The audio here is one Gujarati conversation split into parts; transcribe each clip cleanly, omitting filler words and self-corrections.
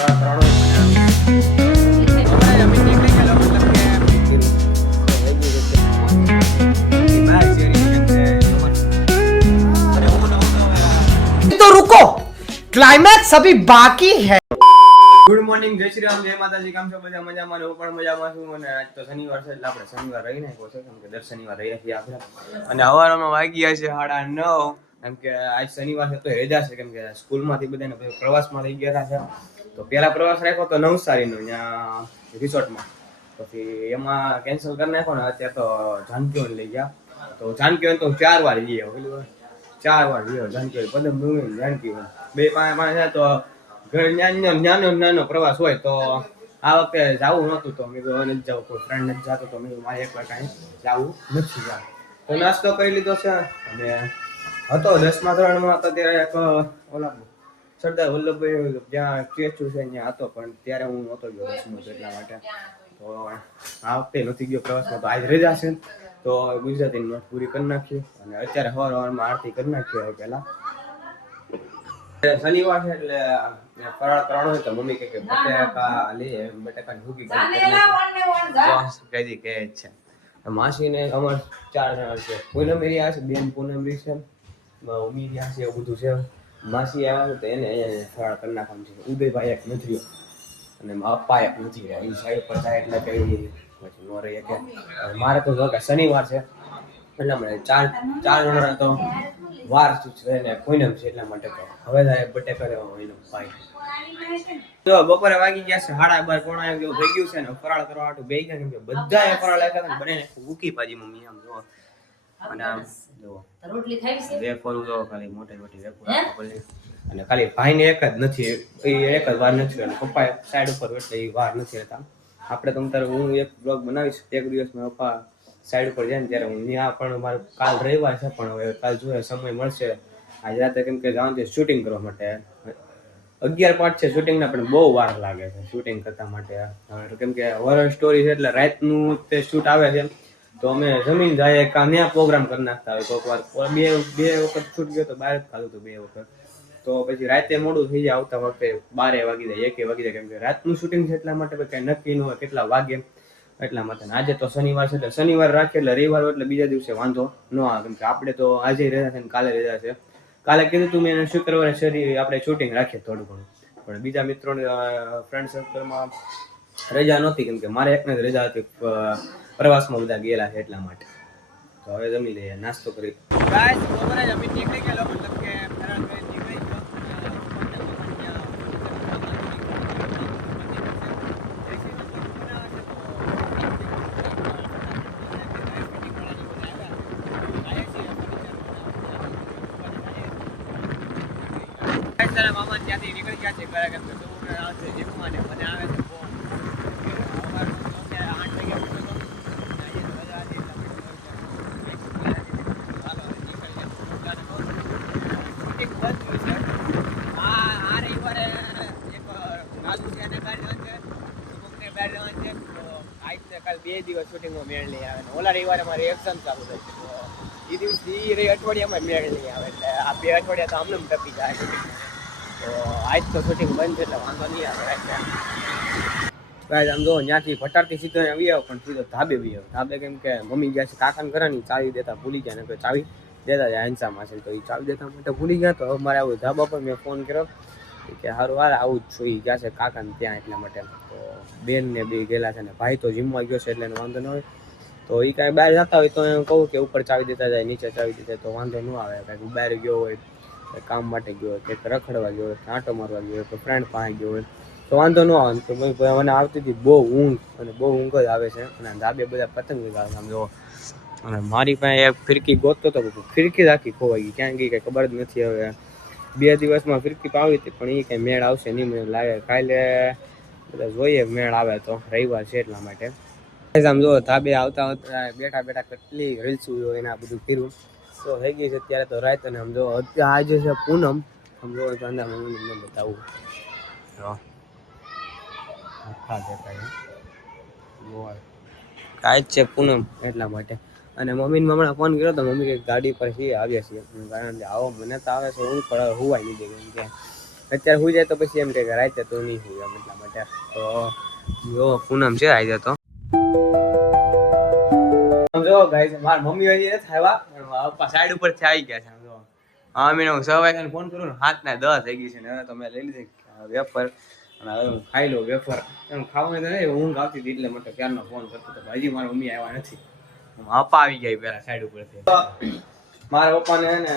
तो रुको क्लाइमैक्स अभी बाकी है। ગુડ મોર્નિંગ, જય શ્રી રામ, જય માતાજી. કામ છો બધા મજામાં? હું પણ મજામાં છું. અને આજ તો શનિવાર છે એટલે આપણે શનિવાર રહી નાખ્યો છે, કેમ કે દર શનિવાર રહીએ છીએ આપણે. અને સવારમાં વાગ્યા છે 9:30, કેમ કે આજ શનિવાર છે તો રજા છે, કેમ કે સ્કૂલમાંથી બધાને પ્રવાસમાં લઈ ગયા છે. તો પહેલા પ્રવાસ રાખ્યો તો નવસારીનો, ત્યાં રિસોર્ટમાં. પછી એમાં કેન્સલ કરી નાખ્યો ને અત્યારે તો જાનકીઓને લઈ ગયા. તો જાનકીઓને તો 4 વાર જઈએ, 4 વાર જઈએ જાનકીઓ, પદમ જાનકી બે પાંચ છે. તો નાનો પ્રવાસ હોય તો આ વખતે જવું નહોતું, તો મેં નથી જવું, કોઈ ફ્રેન્ડ નથી જતો, તો મેં મારે એકવાર કાંઈ જવું નથી જવું. તો નાસ્તો કરી લીધો છે. અને હતો 10મા ધોરણમાં હતો ત્યારે એક ઓલા સરદાર વલ્લભભાઈ જ્યાં સ્ટેચ્યુ છે ત્યાં હતો, પણ ત્યારે હું નહોતો ગયો 10મું, એટલા માટે. તો આ વખતે નથી ગયો પ્રવાસમાં. તો આજ રજા છે તો ગુજરાતી નોટ પૂરી કરી નાખી. અને અત્યારે સવારમાં આરતી કરી નાખી. હવે પહેલા શનિવાર છે એટલે ફરાળ કરવાનો હોય તો મમ્મી કે બટેકા લઈએ, બટેકાની ભૂકી કરી કે છે. માસીને અમાર 4 જણા છે. પૂનમ એરિયા છે, બેન પૂનમ રી છે, મમ્મી રહ્યા છે, એવું બધું છે. માસી આવ્યા તો એને ફરાળ કરી નાખવાનું છે. ઉદયભાઈ એક નથી રહ્યો અને પપ્પા એક નથી રહ્યા, એ સાઈડ પર જાય એટલે કઈ પછી નો રહી કે મારે તો જો કે શનિવાર છે એટલા માટે 4 જણા તો વાર છે ને પૂનમ છે એટલા માટે. તો હવે જાય બટેકા લેવા એનો ભાઈ. તો બપોરે વાગી ગયા છે 12:30 પોણા જેવું થઈ ગયું છે ને ફરાળ કરવા માટે બે ગયા, કેમ કે બધાએ ફરાળ રાખ્યા હતા. બને ઉકી ભાજી મમ્મી આમ જો, અને આમ જો રોટલી ખાવી છે વેફર જો ખાલી મોટી મોટી વેફર. અને ખાલી ભાઈને એક જ નથી, એ એક જ વાર નથી, અને પપ્પા સાઈડ ઉપર એટલે એ વાર નથી રહેતા. આપણે તો તારે હું એક બ્લોગ બનાવીશ એક દિવસમાં પપ્પા સાઈડ ઉપર જાય ને ત્યારે હું ત્યાં પણ મારે કાલ રવિવાર છે, પણ હવે કાલ જોઈએ સમય મળશે આજે રાતે, કેમ કે જવાનું છે શૂટિંગ કરવા માટે. 11 પાર્ટ છે શૂટિંગના, પણ બહુ વાર લાગે છે શૂટિંગ કરતા માટે. કેમ કે હોરર સ્ટોરી છે એટલે રાતનું તે શૂટ આવે છે. તો અમે જમીન જાય ત્યાં પ્રોગ્રામ કરી નાખતા હોય. કોઈક વાર બે વખત શૂટ ગયો તો બહાર જ ખાધું હતું 2 વખત. તો પછી રાતે મોડું થઈ જાય, આવતા વખતે 12 વાગી જાય, 1 વાગી જાય, કેમ કે રાતનું શૂટિંગ છે એટલા માટે કઈ નક્કી ન હોય કેટલા વાગે એટલા માટે. આજે તો શનિવાર છે એટલે શનિવાર રાખીએ એટલે રવિવાર એટલે બીજા દિવસે વાંધો ન આવે, કેમ કે આપણે તો આજે રજા છે ને કાલે રજા છે. કાલે કીધું તું મેં શુક્રવારે શરીર આપણે શૂટિંગ રાખીએ થોડું ઘણું, પણ બીજા મિત્રોને ફ્રેન્ડ સર્કલમાં રજા નહોતી, કેમ કે મારે એકને જ રજા હતી, પ્રવાસમાં બધા ગયેલા છે એટલા માટે. તો હવે જમી લઈએ, નાસ્તો કરી. ગાઈસ બપોરે જમી નીકળી ગયેલો, મતલબ કે ફરાળ કરી નીકળી ગયો. મામા ત્યાંથી નીકળી ગયા છે ઘરે, કેમ કે સવારે આવશે જીમમાં ને મને આવે છે ફોન. 8 કાલ 2 દિવસ શૂટિંગમાં મેળ નહીં આવે ને ઓલા રવિવારે મારી એક્ઝામ ચાલુ થાય છે. તો એ દિવસ અઠવાડિયામાં મેળ નહીં આવે, એટલે આ 2 અઠવાડિયા તો આમને ટપી જાય. તો આજ તો શૂટિંગ બંધ છે એટલે વાંધો નહીં આવે. આમ જો ત્યાંથી ફટારથી સીધો આવી આવો, પણ સીધો ધાબે બી આવો. ધાબે કેમ કે મમ્મી ગયા છે કાકાને ઘરની ચાવી દેતા ભૂલી ગયા, ને ચાવી દેતા જાય હંસામાં છે, તો એ ચાવી દેતા માટે ભૂલી ગયા. તો મારે આવું ધાબા પર મેં ફોન કર્યો કે સારું વાર આવું જ છું, એ ગયા છે કાકાને ત્યાં એટલા માટે. તો બેન ને બે ગયેલા છે ને ભાઈ તો જીમમાં ગયો છે એટલે એનો વાંધો ન હોય. તો એ કાંઈ બહાર જતા હોય તો એમ કહું કે ઉપર ચાવી દેતા જાય, નીચે ચાવી દેતા તો વાંધો ન આવે. કાંઈક બહાર ગયો હોય, કામ માટે ગયો હોય, કંઈક રખડવા ગયો હોય, આંટો મારવા ગયો હોય, તો ફ્રેન્ડ પાસે ગયો હોય તો વાંધો ન આવે. તો મને આવતી હતી બહુ ઊંઘ, અને બહુ ઊંઘ જ આવે છે. અને ધાબે બધા પતંગ લગાવે આમ જો. અને મારી પાસે એક ફિરકી ગોતતો હતો, ફિરકી જ આખી ખોવાઈ ગઈ, ક્યાં ગઈ કંઈ ખબર જ નથી. હવે 2 દિવસમાં ફિરકી પાવી હતી, પણ એ કંઈ મેળ આવશે નહીં મને લાગે. કાલે બધા જોઈએ મેળ આવે તો, રવિવાર છે એટલા માટે. આમ જો ધાબે આવતા બેઠા બેઠા કેટલી રીલ્સું હોય એના બધું કર્યું. તો થઈ ગઈ છે અત્યારે તો રાત. અને આમ જો આજે છે પૂનમ, આમ જો ચાંદા મમ્મીને બતાવું કાંઈ જ છે પૂનમ એટલા માટે. અને મમ્મીને હમણાં ફોન કર્યો તો મમ્મી કે ગાડી પર છીએ આવ્યા છીએ, કારણ કે આવો મને તો આવે છે હું પણ હુવાય નહીં દે, કેમ કે અત્યારે સુઈ જાય તો પછી એમ કે રાતે તો નહીં સુઈ એમ એટલા માટે. તો જો પૂનમ છે આજે તો જો ગાઈસ મારા મમ્મી હજી નથી આવ્યા પણ મારા પપ્પા સાઈડ ઉપરથી આવી ગયા છે. જો હા મેં 6 વાગ્યાને ફોન કર્યો ને 7:10 થઈ ગઈ છે ને હવે તો મેં લઈ લીધી વેફર અને હવે હું ખાઈ લઉં વેફર. એમ ખાવાનું તો નહીં ઊંઘ આવતી હતી એટલે માટે ક્યારનો ફોન કરતો હતો. હજી મારા મમ્મી આવ્યા નથી. પપ્પા આવી ગયા પેલા સાઈડ ઉપરથી. મારા પપ્પાને ને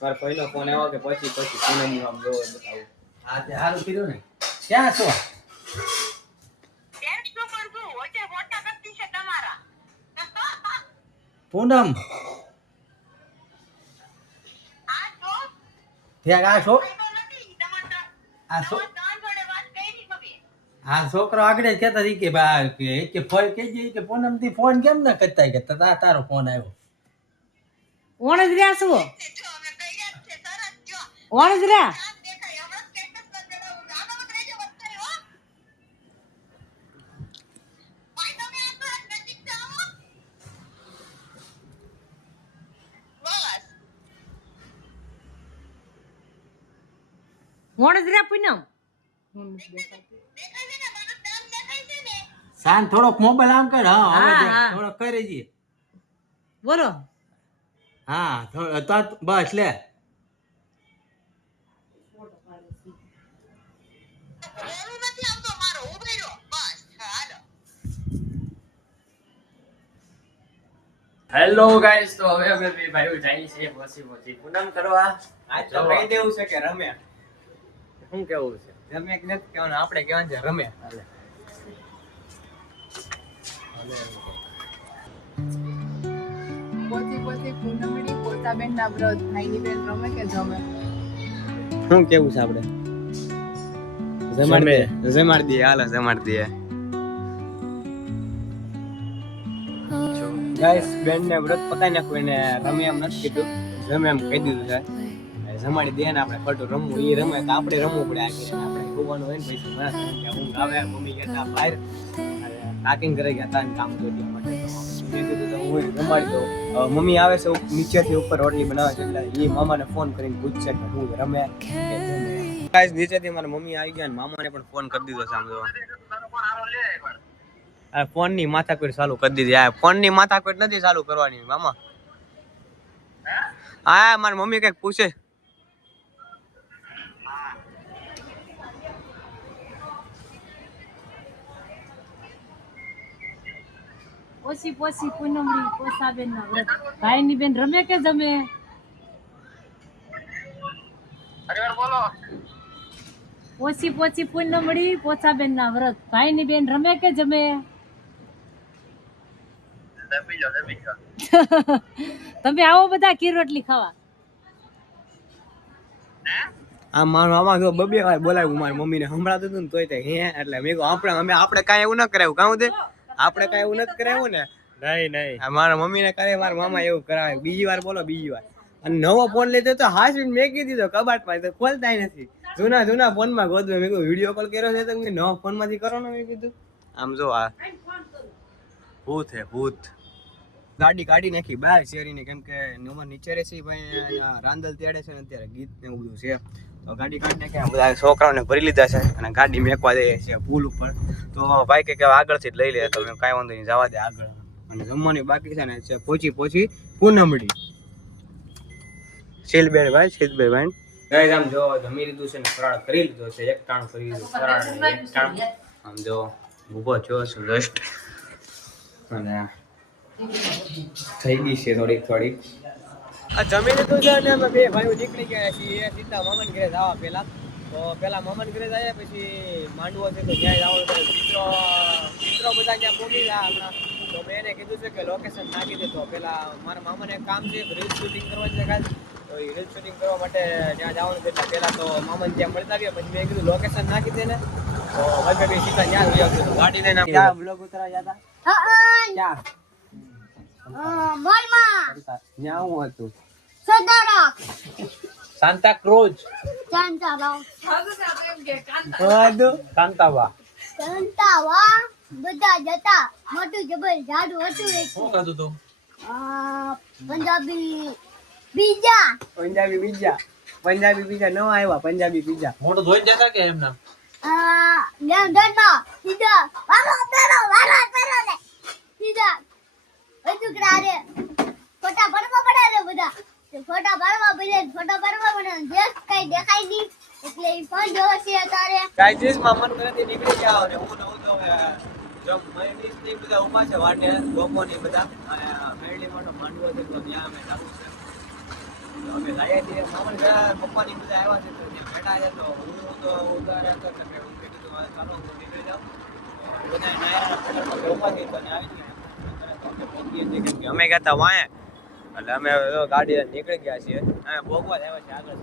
મારા ભાઈનો ફોન આવ્યો કે પછી પૂનમનું આમ જોવો બતાવું. હા તે સારું કર્યું ને. ક્યાં છો? પૂનમ આ છોકરો આગળ જ કહેતા હતી કે ફોન કેજે કે પૂનમ થી ફોન કેમ ના કરતા કે તારો ફોન આવ્યો. ઓણ જ રહ્યા છો? ઓણ જ રહ્યા? ઓણ જ રહ્યા પૂનમ? શાંત થોડોક મોબાઈલ આમ કર. હા હા, હવે હા. થોડોક કરી જી. બોલો. હા તો બસ લે. હેલો ગાઈસ તો હવે અમે બે ભાઈઓ જઈએ છીએ પછી પૂનમ કરવા. આજ તો કહી દેવું છે કે રમે. શું કેવું છે? રમે કે નથી કહેવાનું આપણે કહેવાનું છે રમે. હાલે. પોતી પૂનમડી પોતાબેન ના વ્રત ભાઈની બેન રમે કે જમે? શું કેવું છે આપણે? જમાડ દઈએ હાલો જમાડ દઈએ. ગાઈસ બેન ને વ્રત પતાઈ નાખ્યું એને રમે એમ નથી કીધું જમે એમ કહી દીધું છે. જમાડી દે ને આપણે ખોટું રમવું એ રમે તો આપણે રમવું પડે આગળ આપણે ખોવાનું હોય ને પછી મને કે હું આવે મમ્મી કહેતા બહાર કાકિંગ કરે ગયા હતા ને કામ તો એટલા માટે મેં કીધું તો હું રમાડી દઉં. મમ્મી આવે છે નીચેથી ઉપર રોટલી બનાવે છે એટલે એ મામાને ફોન કરીને પૂછશે કે હું રમે કે જમે. ગાઈસ નીચેથી મારા મમ્મી આવી ગયા ને મામાને પણ ફોન કરી દીધો છે આમ જો. આ ફોન ની માથાકૂટ ચાલુ કરી દીધી. આ ફોન ની માથાકૂટ નથી ચાલુ કરવાની મામા. હા મારી મમ્મી કઈક પૂછે. પોસી પૂનમડી પોસાબેન ના વ્રત ભાઈની બેન રમે કે જમે? પોસી પૂનમડી પોસાબેન ના વ્રત ભાઈની બેન રમે કે જમે? તમે આવો બધા ખીર રોટલી ખાવા. આ મારો મામા જો બબે વાર બોલાવ્યું મારી મમ્મીને સંભળાતું હતું ને તોય તે હે એટલે મેં કહ્યું આપણે કાંઈ એવું ન કરાવ્યું કાં દે આપણે કાંઈ એવું નથી કરાવ્યું ને. નહીં મારા મમ્મીને કરે મારા મામા એવું કરાવે. બીજી વાર બોલો બીજી વાર. અને નવો ફોન લીધો તો હાસવીને મેકી દીધો કબાટમાં તો ખોલતાય નથી. જૂના ફોનમાં ગોદવે મેં કીધું વિડીયો કોલ કર્યો છે તો મેં નવા ફોનમાંથી કરો ને મેં કીધું. આમ જો આ ભૂત ગાડી કાઢી નાખી બહાર શેરીને કેમ કે નંબર નીચે રહેશે ભાઈ રાંદલ તેડે છે ને અત્યારે ગીત ને એવું બધું છે તો ગાડી કાઢી નાખી બધા છોકરાઓને ભરી લીધા છે અને ગાડી મેકવા દે છે પુલ ઉપર. તો ભાઈ કે આગળથી જ લઈ લે તો મેં કાંઈ વાંધો નહીં જવા દે આગળ. અને જમવાની બાકી છે ને પોચી પૂનમડી શીલભાઈ ગાઈસ આમ જો જમી લીધું છે ને ફરાળ કરી લીધો છે. એક ટાણું કરી લીધું ફરાળ એક ટાણું આમ જો ઊભો છો જસ્ટ અને થઈ ગઈ છે થોડીક આ જમી લીધું છે અને અમે બે ભાઈઓ નીકળી ગયા છીએ સીધા મામાને ઘરે જવા પેલા મામાને ઘરે જાય પછી માંડવો છે તો ત્યાં જવાનું મિત્રો બધા ત્યાં પહોંચી ગયા હમણાં. તો મેં એને કીધું છે કે લોકેશન નાખી દે. તો પેલા મારા મામાને કામ છે રીલ શૂટિંગ કરવાની છે કાલ તો એ રીલ શૂટિંગ કરવા માટે ત્યાં જવાનું છે. પહેલા તો મામાને ત્યાં મળતા આવ્યા પછી મેં કીધું લોકેશન નાખી દે ને તો ભાઈ બે સીધા ત્યાં જ આવ્યો ગાડી લઈને ક્યાં બ્લોગ ઉતરવા જતા ક્યાં ત્યાં હું હતું સાન્તા ક્રોઝ કાંતાવા બધા જતા મોટું જબર ઝાડુ હતું શું કરતું તું? પંજાબી બીજા પંજાબી પીઝા નવા આવ્યા, પંજાબી પીઝા. મોટું ધોઈ જ જતા કે એમના ગેમ ધરમાં સીધા વારો પેરો ને સીધા બધું કરારે ફોટા પાડવા પડે રે બધા તે ફોટા પાડવા પડે દેખ કઈ દેખાય નહીં એટલે ઈ ફોન જોવે છે અત્યારે ગાઈઝ માં મન કરે નીકળી જાવ ને હું નવું તો જો મહેનીસ ની બધા ઉભા છે વાડે ગોમો ની બધા મેરડી મોટો માંડવો છે તો ત્યાં અમે જાવું છે. તો અમે લાયા છીએ મામા ઘર પપ્પા ની બધા આવ્યા છે તો ત્યાં બેઠા છે તો હું તો ઉધાર હતો કે મેં કીધું ચાલો હું નીકળી જાઉં બધા નાયા ઉભા થઈ તો આવી ગયા અમે ગયા તા વાય એટલે અમે ગાડી નીકળી ગયા છીએ અમે બોગવા આવ્યા છે આગળ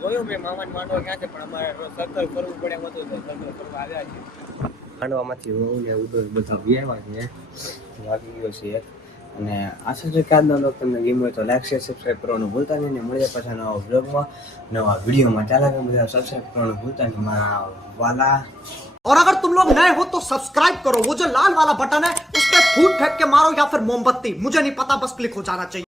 જોયું મેં મામા માંડવા ક્યાં છે પણ અમારે સર્કલ કરવું પડે એમ હતું તો સર્કલ કરવા આવ્યા છે. માંડવામાંથી હું ને ઉધર બધા વ્યાવા છે વાગી ગયો છે એક અને આશા છે કે આજનો બ્લોગ તમને ગમ્યો હોય તો લાઈક શેર સબસ્ક્રાઈબ કરવાનું ભૂલતા નહીં ને મળીએ પાછા નવા બ્લોગમાં નવા વિડીયોમાં. ચાલો કે બધા સબસ્ક્રાઈબ કરવાનું ભૂલતા નહીં મારા વાલા. और अगर तुम लोग नए हो तो सब्सक्राइब करो, वो जो लाल वाला बटन है उस पर फूट फेंक के मारो या फिर मोमबत्ती, मुझे नहीं पता, बस क्लिक हो जाना चाहिए.